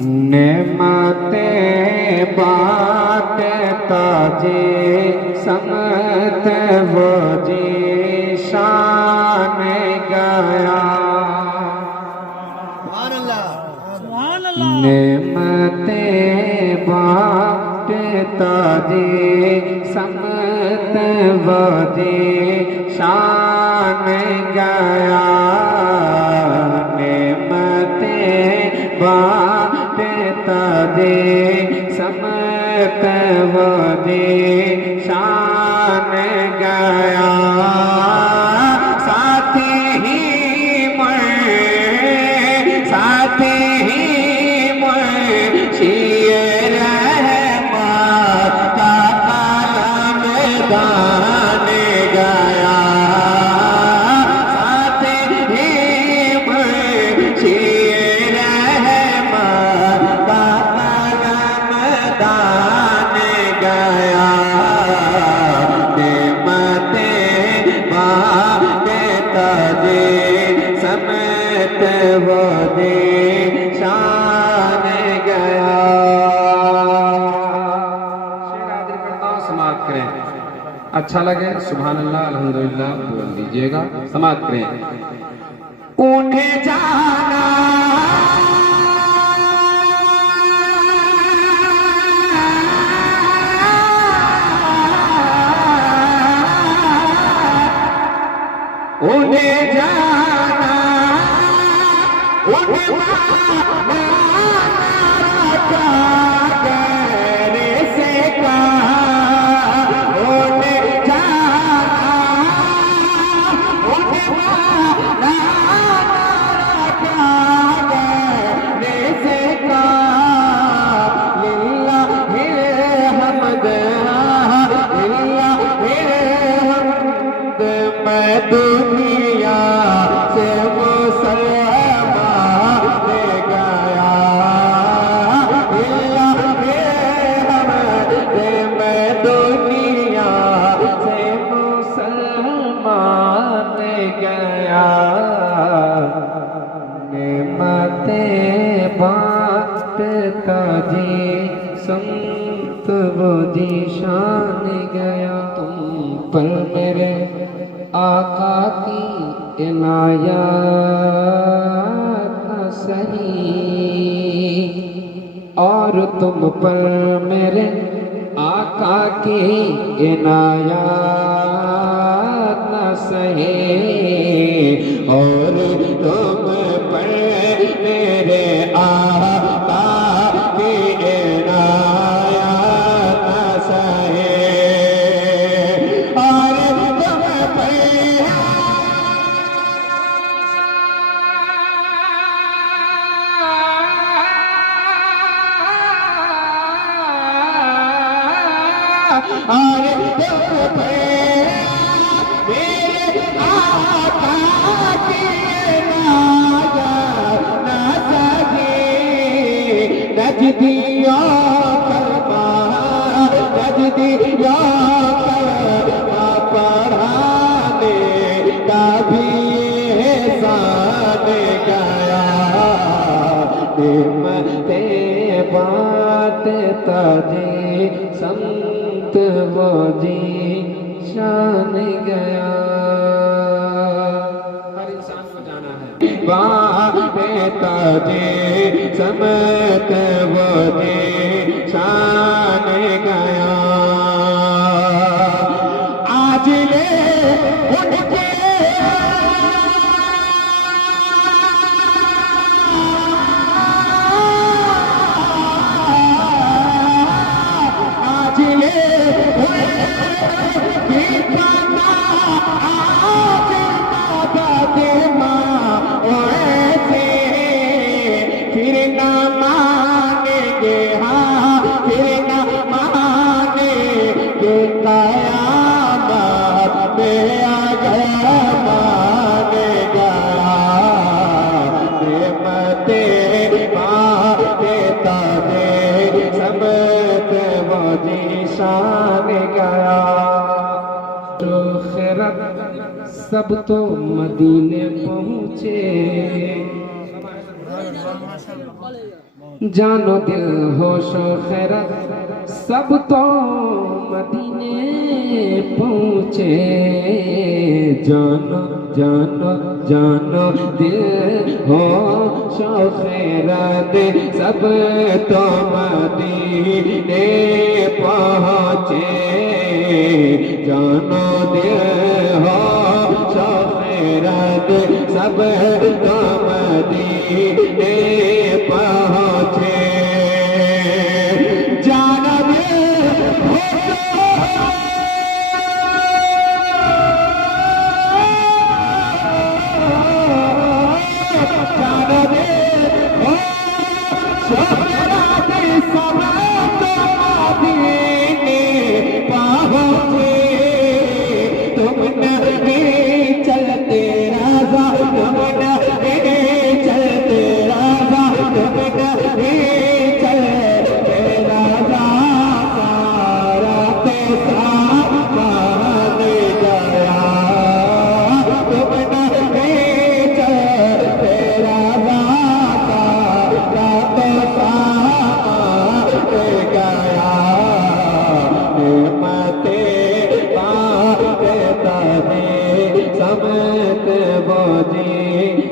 नेमते बाट ताजे समत वो जी शान गया। नेमते बाट ताजे समत वो जी शान गया। नेमते बाट ताजे समत वो जी शान गया। साथी ही मैं साथी ही मैं शेर रहमत का कलम दान गया। साथी ही मैं शेर रहमत का कलम दान गया। नेमते बाटे ताजे समत वो दे शान गया। शेर हाजिर करता हूं, समाप्त करें। अच्छा लगे सुभान अल्लाह अल्हम्दुलिल्लाह बोल दीजिएगा। समाप्त करें। उन्हें जाना उन्हें जाना करे से कहा। उन्हें जाना करे से कहा। लिल्लाहि हमद लिल्लाहि हमद मैं दुनिया से मुसलमान ले गया। लिल्लाहि हमद मैं दुनिया से मुसलमान ले गया। नेमते बाट ताजी संत वो जी शान गया। तुम पर मेरे आका की इनायत न सही और तुम पर मेरे आका की इनायत न सही और तुम पर मेरे आका की इनायत न सही और तुम पर और तुम पे मेरे आका की इनायत न सही। नजदिया कलमा नजदिया कलमा पढ़ाने का भी एहसान गया। नेमते बाट ताजे संत वो जी शान गया। हर इंसान को जाना है। बाटे ताजे समत वो जी शान गया। आज ले उठ के फिर न मानेंगे हाँ फिर न मानेंगे कयामत में अगर मानेगा। नेमते बाटे ताजे समत वो जी शान गया। तो खैरत सब तो मदीने पहुँचे जानो दिल होश खैरत सब तो मदीने पहुँचे। जानो जानो जानो दिल होश खैरत सब तो मदीने पहुँचे। जानो दिल होश खैरत सब तो मदीने पहुँचे। समेत बोझी